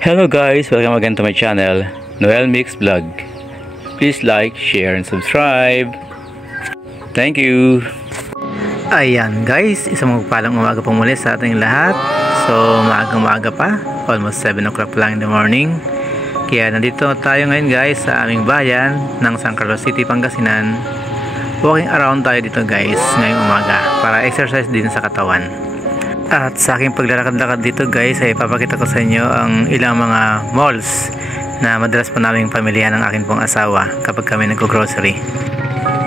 Hello guys, welcome again to my channel, Noel Mix Vlog. Please like, share, and subscribe. Thank you. Ayan guys, isang magpalang umaga po muli sa ating lahat. So maaga pa, almost 7 o'clock lang in the morning. Kaya nandito tayo ngayon guys sa aming bayan ng San Carlos City, Pangasinan. Walking around tayo dito guys ngayong umaga para exercise din sa katawan. At sa aking paglalakad-lakad dito guys ay papakita ko sa inyo ang ilang mga malls na madalas po naming pamilihan ng akin pong asawa kapag kami nag-grocery.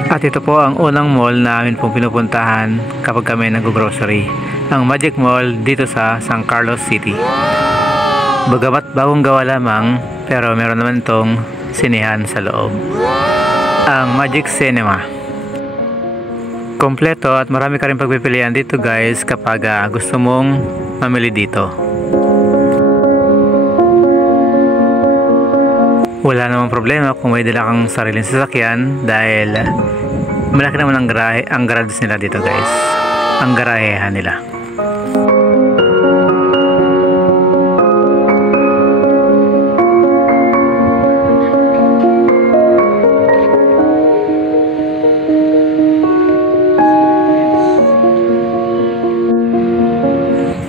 At ito po ang unang mall na amin pong pinupuntahan kapag kami nag-grocery, ang Magic Mall dito sa San Carlos City. Bagamat bagong gawa lamang, pero meron naman itong sinehan sa loob, ang Magic Cinema. Kompleto at marami ka rin pagpipilian dito guys kapag gusto mong mamili dito. Wala namang problema kung may dala kang sariling sasakyan dahil malaki naman ang garage nila dito guys, ang garahehan nila.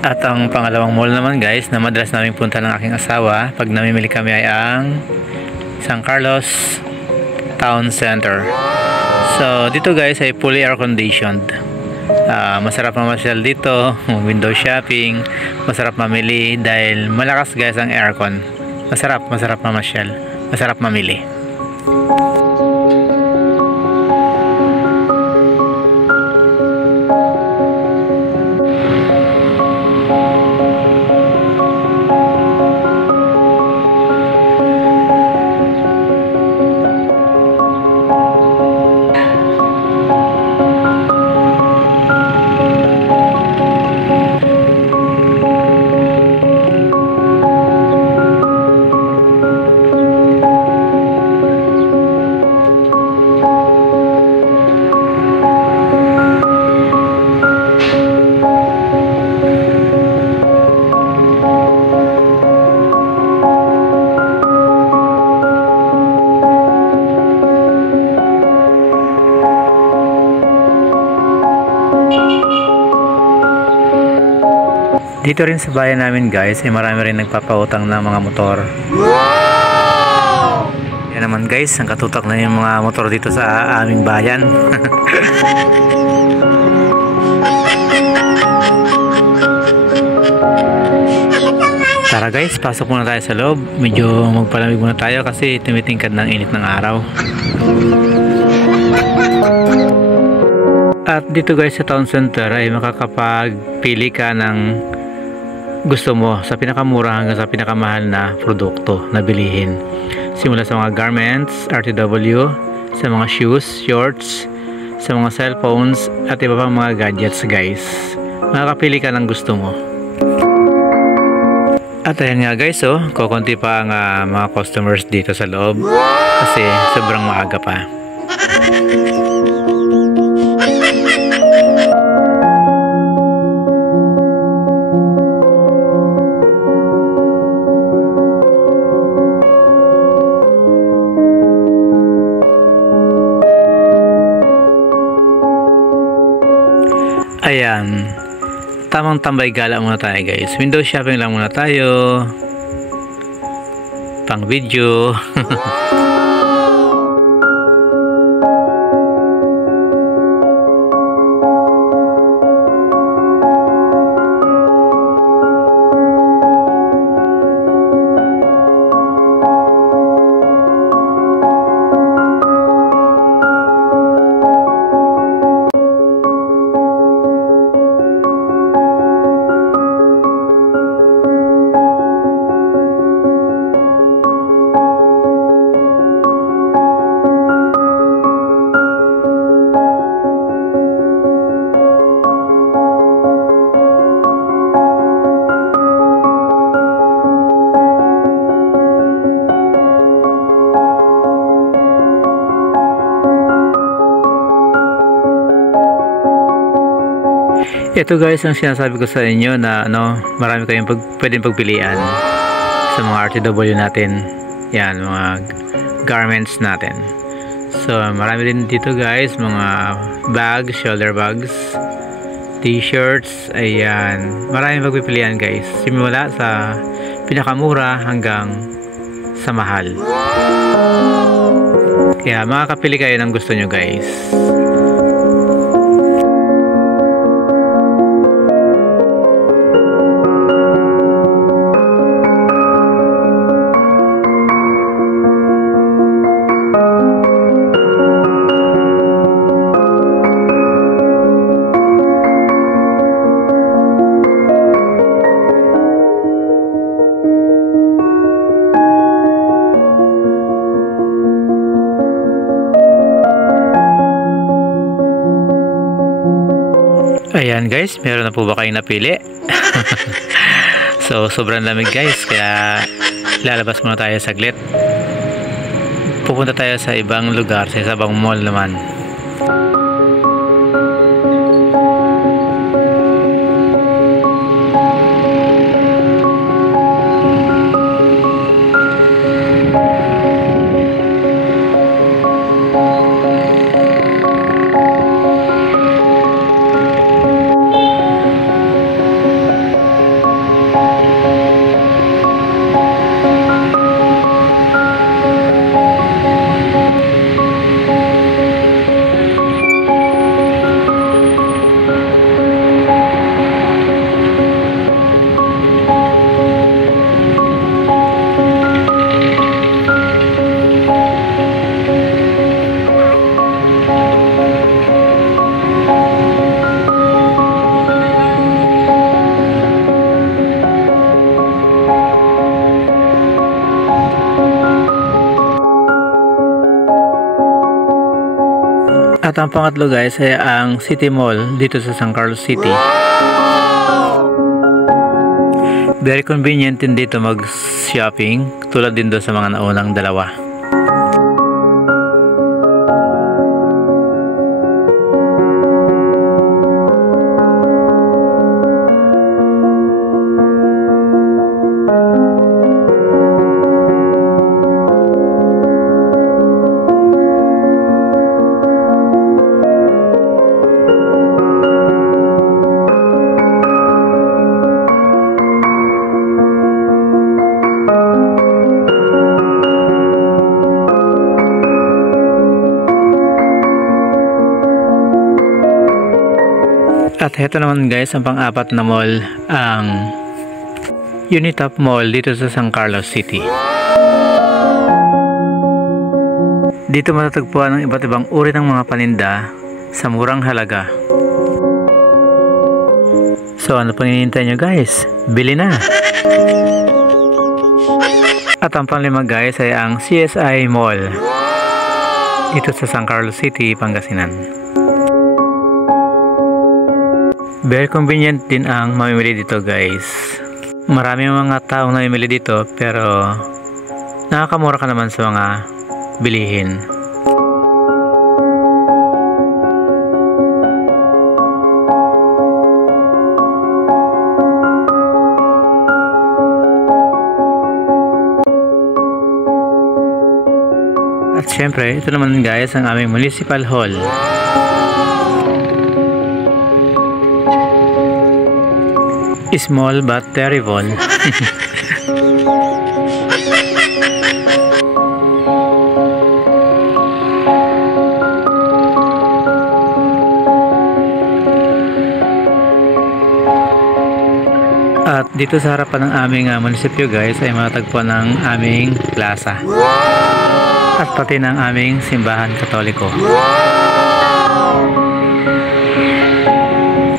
At ang pangalawang mall naman guys na madalas namin punta ng aking asawa pag namimili kami ay ang San Carlos Town Center. So dito guys ay fully air conditioned. Masarap mamasyal dito, window shopping, masarap mamili dahil malakas guys ang aircon. Masarap mamasyal, masarap mamili. Dito rin sa bayan namin guys ay marami rin nagpapautang ng mga motor. Wow! Yan naman guys, ang katutak na yung mga motor dito sa aming bayan. Tara guys, pasok muna tayo sa loob. Medyo magpalamig muna tayo kasi tumitingkad ng init ng araw. At dito guys sa town center ay makakapagpili ka ng gusto mo sa pinakamura hanggang sa pinakamahal na produkto na bilihin. Simula sa mga garments, RTW, sa mga shoes, shorts, sa mga cellphones at iba pang mga gadgets guys. Makakapili ka ng gusto mo. At ayan nga guys, kukunti pa ang mga customers dito sa loob kasi sobrang maaga pa. Ayan, tamang tambay gala muna tayo guys. Window shopping lang muna tayo, pang video. Ito guys ang sinasabi ko sa inyo na marami kayong pwedeng pagpilian. sa mga RTW natin. Yan, mga garments natin. So marami din dito guys, mga bags, shoulder bags, t-shirts. Ayan, maraming pagpipilian guys, simula sa pinakamura hanggang sa mahal. Kaya makakapili kayo ng gusto nyo guys. Ayan guys, meron na po ba kayong napili? So sobrang lamig guys, kaya lalabas muna tayo saglit. Pupunta tayo sa ibang lugar, sa ibang mall naman. At ang pangatlo guys ay ang City Mall dito sa San Carlos City. Very convenient din dito mag-shopping, tulad din doon sa mga naunang dalawa. At heto naman guys, ang pang-apat na mall, ang Unitop Mall dito sa San Carlos City. Dito matatagpuan ang iba't ibang uri ng mga paninda sa murang halaga. So ano pang hinihintay nyo guys? Bili na! At ang panglima guys ay ang CSI Mall dito sa San Carlos City, Pangasinan. Very convenient din ang mamimili dito guys. Marami mga taong namimili dito pero nakakamura ka naman sa mga bilihin. At syempre, ito naman guys ang aming Municipal Hall. Small but terrible. At dito sa harapan ng aming munisipyo guys ay matatagpuan ng aming plaza. At pati ng aming simbahan Katoliko.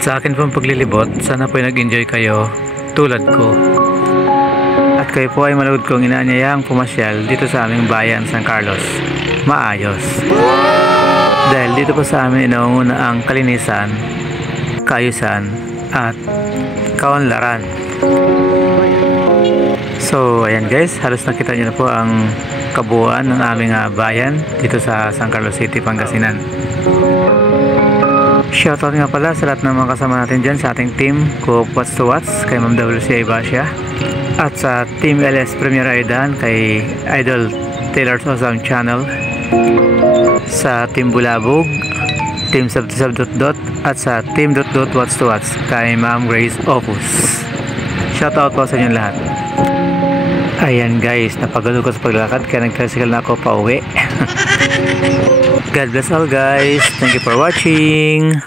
Sa akin pong paglilibot, sana po ay nag-enjoy kayo tulad ko. At kayo po ay manood kong inaanyayang pumasyal dito sa aming bayan, San Carlos. Maayos. Dahil dito po sa amin inaunguna ang kalinisan, kaayusan, at kaunlaran. So, ayan guys, halos nakita nyo na po ang kabuuan ng aming bayan dito sa San Carlos City, Pangasinan. Shoutout nga pala sa lahat ng mga kasama natin dyan sa ating team ko What's to What's, kay Ma'am WC Aibasya, At sa Team LS Premier Aidan kay Idol Taylor's Awesome Channel, sa Team Bulabog, Team Sab at sa Team Watch to Watch kay Ma'am Grace Opus. Shoutout po sa inyo lahat. Ayan guys, napagod ko sa paglakad kaya nag-tricycle na ako pa uwi. God bless all guys. Thank you for watching.